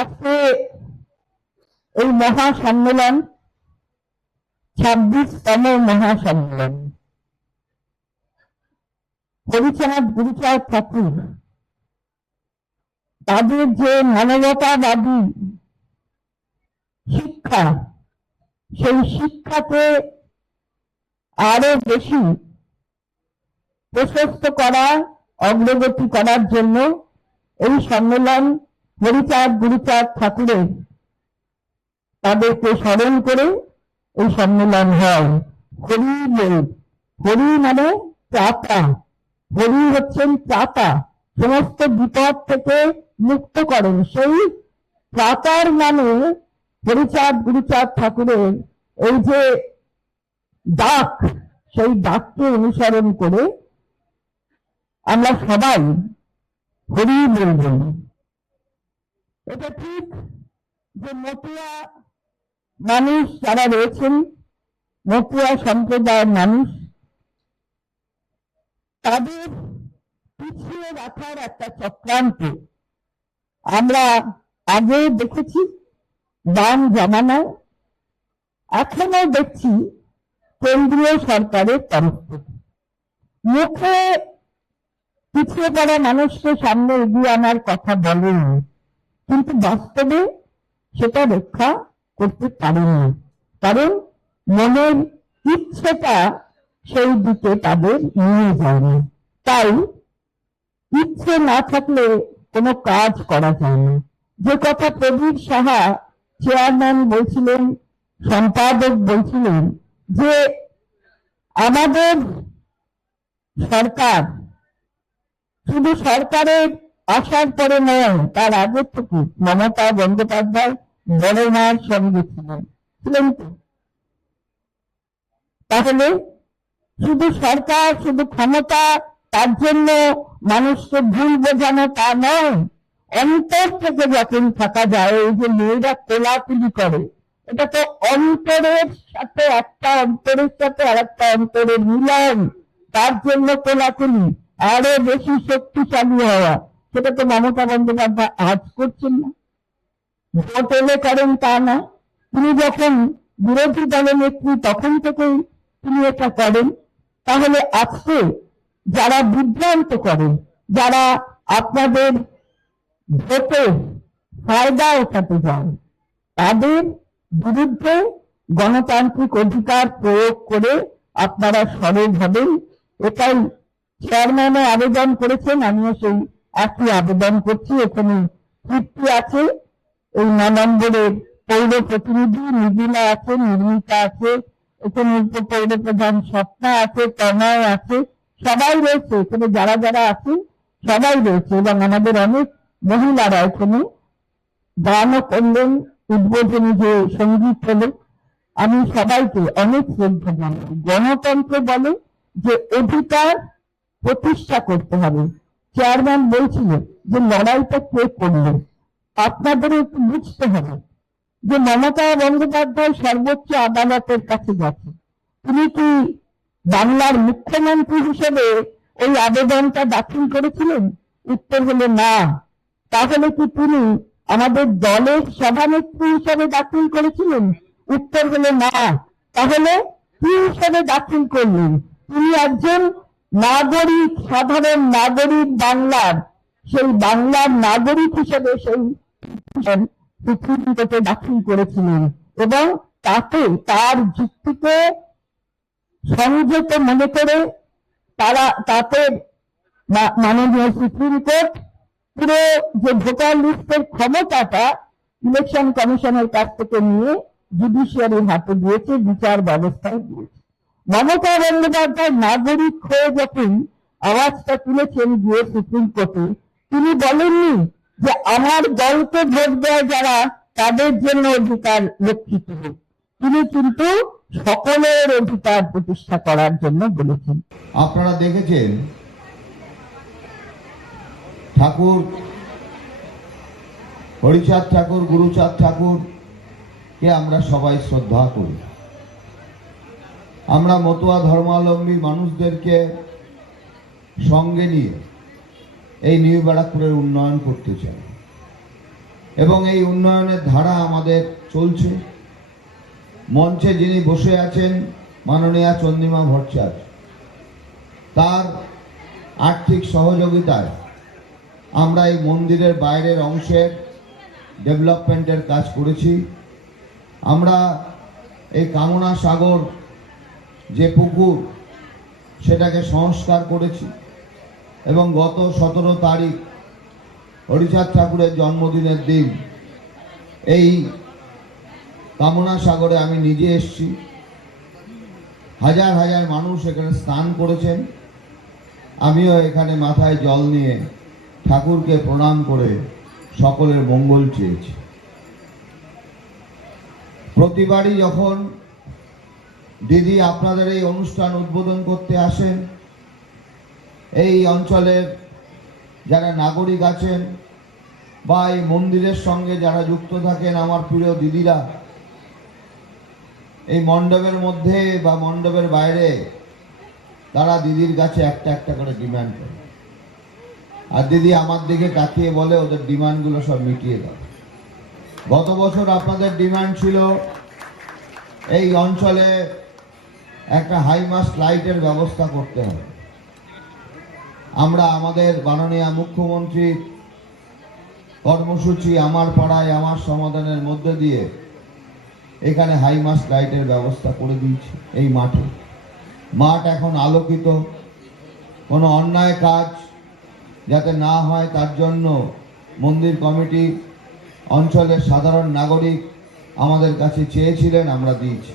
আজকে এই মহাসম্মেলন 26তম মহাসম্মেলন। হরিচাঁদ গুরুচাঁদ ঠাকুর তাদের যে মানবতাবাদী শিক্ষা, সেই শিক্ষাকে আরো বেশি প্রশস্ত করা, অগ্রগতি করার জন্য এই সম্মেলন হরিচাঁদ গুরুচাঁদ ঠাকুরের তাদেরকে স্মরণ করে এই সম্মেলন হয়। হরি বল, হরি মানে ত্রাতা, হরি হচ্ছেন ত্রাতা, সমস্ত বিপদ থেকে মুক্ত করেন। সেই ত্রাতার মানে হরিচাঁদ গুরুচাঁদ ঠাকুরের এই যে ডাক, সেই ডাককে অনুসরণ করে আমরা সবাই হরি বলবেন। এটা ঠিক যে মতুয়া মানুষ যারা রয়েছেন, মতুয়া সম্প্রদায়ের মানুষ, তাদের পিছিয়ে রাখার একটা চক্রান্ত আমরা আগে দেখেছি বাম জামানায়, এখনো দেখছি কেন্দ্রীয় সরকারের তরফ থেকে। মুখে পিছিয়ে পড়া মানুষকে সামনে এগিয়ে আনার কথা বলেন, কিন্তু বাস্তবে সেটা রক্ষা করতে পারেনি, কারণ মনের ইচ্ছেটা সেই দিকে তাদের নিয়ে যায়নি। তাই ইচ্ছে না থাকলে কোনো কাজ করা যায় না। যে কথা প্রবীর সাহা চেয়ারম্যান বলছিলেন, সম্পাদক বলছিলেন যে আমাদের সরকার শুধু সরকারের আসার পরে নয়, তার আগের থেকে মমতা বন্দ্যোপাধ্যায় বড় মায়ের সঙ্গে ছিলেন তো। তাহলে শুধু সরকার, শুধু ক্ষমতা, তার জন্য মানুষকে ভুল বোঝানো তা নয়। অন্তর থেকে যখন থাকা যায়, এই যে মেয়েরা কোলাকুলি করে, এটা তো অন্তরের সাথে একটা অন্তরের সাথে আর একটা অন্তরের মিলন, তার জন্য কোলাকুলি আরো বেশি শক্তিশালী হওয়া। সেটা তো মমতা বন্দ্যোপাধ্যায় আজ করছেন না, ভোট এলে করেন তা না। তিনি যখন বিরোধী দলের নেত্রী তখন থেকেই তিনি এটা করেন। তাহলে আজকে যারা বিভ্রান্ত করেন, যারা আপনাদের ভোটে ফায়দা ওঠাতে যান, তাদের বিরুদ্ধে গণতান্ত্রিক অধিকার প্রয়োগ করে আপনারা সরব হবেন। এটাই চেয়ারম্যানে আবেদন করেছেন, আমিও সেই একই আবেদন করছি। এখানে তৃপ্তি আছে, এই 9 নম্বরের পৌর প্রতিনিধি নিবিলা আছে, নির্মিতা আছে, এখানে পৌর প্রধান স্বপ্না আছে, তনয় আছে, সবাই রয়েছে এখানে, যারা যারা আছে সবাই রয়েছে, এবং আমাদের অনেক মহিলারা এখানে গানও করলেন, উদ্বোধনী যে সঙ্গীত হলো। আমি সবাইকে অনেক শ্রদ্ধা জানাই। গণতন্ত্র বলে যে অধিকার প্রতিষ্ঠা করতে হবে। চেয়ারম্যান বলছিল যে লড়াইটা কে করলেন, আপনাদের একটু বুঝতে হবে যে মমতা বন্দ্যোপাধ্যায় সর্বোচ্চ আদালতের কাছে গেছে। তিনি কি বাংলার মুখ্যমন্ত্রী হিসেবে এই আবেদনটা দাখিল করেছিলেন? উত্তর হলো না। তাহলে কি তিনি আমাদের দলের সভানেত্রী হিসেবে দাখিল করেছিলেন? উত্তর হলো না। তাহলে কি হিসেবে দাখিল করলেন? তিনি একজন নাগরিক, সাধারণ নাগরিক বাংলার, সেই বাংলার নাগরিক হিসেবে সেই সুপ্রিম কোর্টে দাখিল করেছিলেন, এবং তাতে তার যুক্তিকে সংযত মনে করে তারা তাতে মাননীয় সুপ্রিম কোর্ট পুরো যে ভোটার লিস্টের ক্ষমতাটা ইলেকশন কমিশনের কাছ থেকে নিয়ে জুডিশিয়ারির হাতে দিয়েছে, বিচার ব্যবস্থায় দিয়েছে। মমতা বন্দ্যোপাধ্যায় নাগরিক হয়ে যখন আওয়াজটা তুলেছেন গিয়ে সুপ্রিম কোর্টে, তিনি বলেননি যে আমার দলকে ভোট দেয় যারা, তাদের জন্য অধিকার রক্ষিত হোক। তিনি কিন্তু সকলের অধিকার প্রতিষ্ঠা করার জন্য বলেছেন। আপনারা দেখেছেন ঠাকুর হরিচাঁদ ঠাকুর, গুরুচাঁদ ঠাকুরকে আমরা সবাই শ্রদ্ধা করি। আমরা মতুয়া ধর্মাবলম্বী মানুষদেরকে সঙ্গে নিয়ে এই নিউ ব্যারাকপুরের উন্নয়ন করতে চাই। এবং এই উন্নয়নের ধারা আমাদের চলছে। মঞ্চে যিনি বসে আছেন মাননীয়া চন্দ্রিমা ভট্টাচার্য, তার আর্থিক সহযোগিতায় আমরা এই মন্দিরের বাইরের অংশের ডেভেলপমেন্টের কাজ করেছি। আমরা এই কামনা সাগর যে পুকুর সেটাকে সংস্কার করেছি এবং গত 17 তারিখ হরিচাঁদ ঠাকুরের জন্মদিনের দিন এই কামনা সাগরে আমি নিজে এসেছি। হাজার হাজার মানুষ এখানে স্নান করেছেন। আমিও এখানে মাথায় জল নিয়ে ঠাকুরকে প্রণাম করে সকলের মঙ্গল চেয়েছি। প্রতিবারই যখন দিদি আপনাদের এই অনুষ্ঠান উদ্বোধন করতে আসেন, এই অঞ্চলের যারা নাগরিক আছেন বা এই মন্দিরের সঙ্গে যারা যুক্ত থাকেন, আমার প্রিয় দিদিরা এই মণ্ডপের মধ্যে বা মণ্ডপের বাইরে তারা দিদির কাছে একটা একটা করে ডিমান্ড করে। আর দিদি আমার দিকে তাকিয়ে বলে ওদের ডিমান্ডগুলো সব মিটিয়ে দাও। গত বছর আপনাদের ডিমান্ড ছিল এই অঞ্চলে একটা হাইমাস্ট লাইটের ব্যবস্থা করতে হবে। আমরা আমাদের মাননীয় মুখ্যমন্ত্রীর কর্মসূচি আমার পাড়ায় আমার সমাধানের মধ্যে দিয়ে এখানে হাইমাস্ট লাইটের ব্যবস্থা করে দিয়েছি। এই মাঠ এখন আলোকিত। কোনো অন্যায় কাজ যাতে না হয় তার জন্য মন্দির কমিটি, অঞ্চলের সাধারণ নাগরিক আমাদের কাছে চেয়েছিলেন, আমরা দিয়েছি।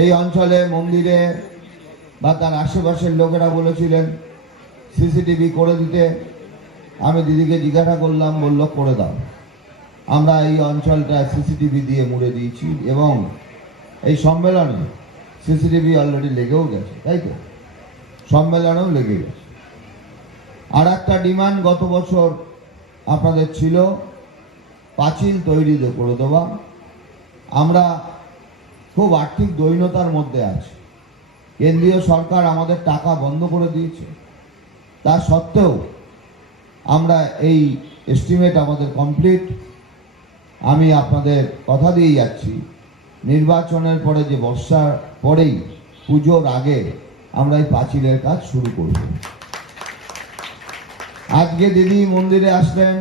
এই অঞ্চলে মন্দিরে বা তার আশেপাশের লোকেরা বলেছিলেন সিসিটিভি করে দিতে। আমি দিদিকে জিজ্ঞাসা করলাম, বলল করে দাও। আমরা এই অঞ্চলটা সিসিটিভি দিয়ে মুড়ে দিয়েছি এবং এই সম্মেলনে সিসিটিভি অলরেডি লেগেও গেছে, তাই তো? সম্মেলনেও লেগে গেছে। আর একটা ডিমান্ড গত বছর আপনাদের ছিল পাঁচিল তৈরি করে দেওয়া। আমরা খুব আর্থিক দৈন্যতার মধ্যে আছি। কেন্দ্রীয় সরকার আমাদের টাকা বন্ধ করে দিয়েছে। তা সত্ত্বেও আমরা এই এস্টিমেট আমাদের কমপ্লিট। আমি আপনাদের কথা দিয়ে যাচ্ছি, নির্বাচনের পরে যে বর্ষার পরেই পুজোর আগে আমরা এই পাঁচিলের কাজ শুরু করব। আজকে দিদি মন্দিরে আসলেন,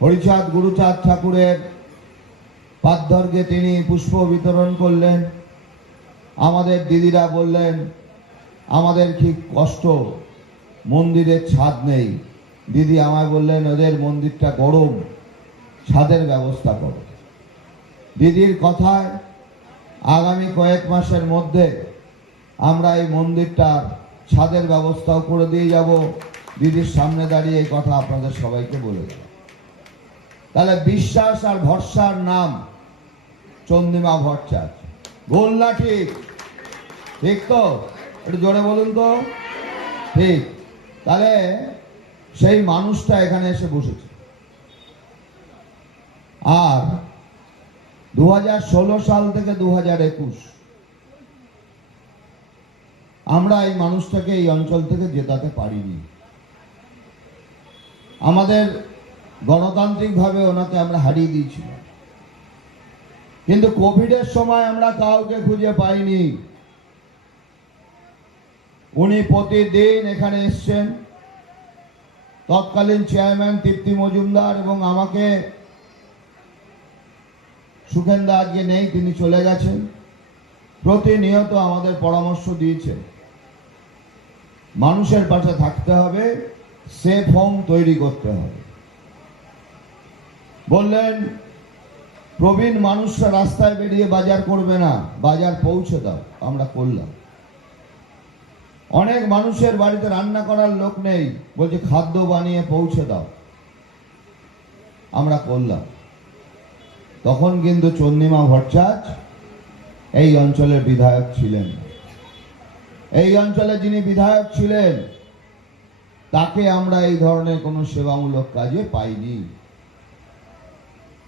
হরিচাঁদ গুরুচাঁদ ঠাকুরের পাদর্ঘ্যে তিনি পুষ্প বিতরণ করলেন। আমাদের দিদিরা বললেন আমাদের কি কষ্ট, মন্দিরের ছাদ নেই। দিদি আমায় বললেন ওদের মন্দিরটা গরম, ছাদের ব্যবস্থা করো। দিদির কথায় আগামী কয়েক মাসের মধ্যে আমরা এই মন্দিরটার ছাদের ব্যবস্থাও করে দিয়ে যাব। দিদির সামনে দাঁড়িয়ে এই কথা আপনাদের সবাইকে বলে দেব। তাহলে বিশ্বাস আর ভরসার নাম চন্দ্রিমা ভট্টাচার্য। ভুল না ঠিক? ঠিক তো? একটু জোরে বলুন তো। ঠিক। তাহলে সেই মানুষটা এখানে এসে বসেছে। আর 2016 সাল থেকে 2021 আমরা এই মানুষটাকে এই অঞ্চল থেকে জেতাতে পারিনি। আমাদের গণতান্ত্রিকভাবে ওনাকে আমরা হারিয়ে দিয়েছিলাম, কিন্তু কোভিডের সময় আমরা কাউকে খুঁজে পাইনি। উনি প্রতিদিন এখানে এসছেন। তৎকালীন চেয়ারম্যান তৃপ্তি মজুমদার এবং আমাকে, সুখেন্দা আজকে নেই, তিনি চলে গেছেন, প্রতিনিয়ত আমাদের পরামর্শ দিয়েছেন মানুষের পাশে থাকতে হবে, সেফ হোম তৈরি করতে হবে। বললেন প্রবীণ মানুষরা রাস্তায় বেরিয়ে বাজার করবে না, বাজার পৌঁছে দাও। আমরা করলাম। অনেক মানুষের বাড়িতে রান্না করার লোক নেই, বলছে খাদ্য বানিয়ে পৌঁছে দাও। আমরা করলাম। তখন কিন্তু চন্দ্রিমা ভট্টাচার্য এই অঞ্চলের বিধায়ক ছিলেন। এই অঞ্চলে যিনি বিধায়ক ছিলেন তাকে আমরা এই ধরনের কোনো সেবামূলক কাজে পাইনি।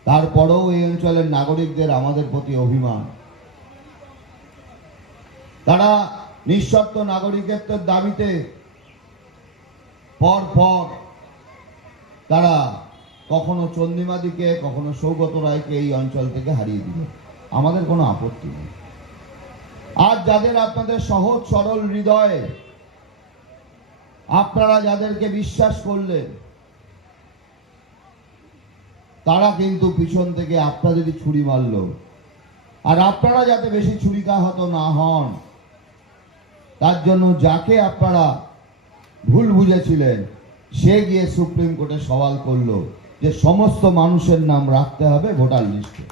তারপরেও এই অঞ্চলের নাগরিকদের আমাদের প্রতি অভিমান। তারা নিঃশর্ত নাগরিকত্বের দাবিতে পর পর তারা কখনো চন্দ্রিমাদিকে, কখনো সৌগত রায়কে এই অঞ্চল থেকে হারিয়ে দিল। আমাদের কোনো আপত্তি নেই। আজ যাদের আপনাদের সহজ সরল হৃদয়ে, আপনারা যাদেরকে বিশ্বাস করলেন, তারা কিন্তু পিছন থেকে আপনাদেরই ছুরি মারল। আর আপনারা যাতে বেশি ছুরিকাহত না হন, তার জন্য যাকে আপনারা ভুল বুঝেছিলেন, সে গিয়ে সুপ্রিম কোর্টে সওয়াল করলো যে সমস্ত মানুষের নাম রাখতে হবে ভোটার লিস্টে।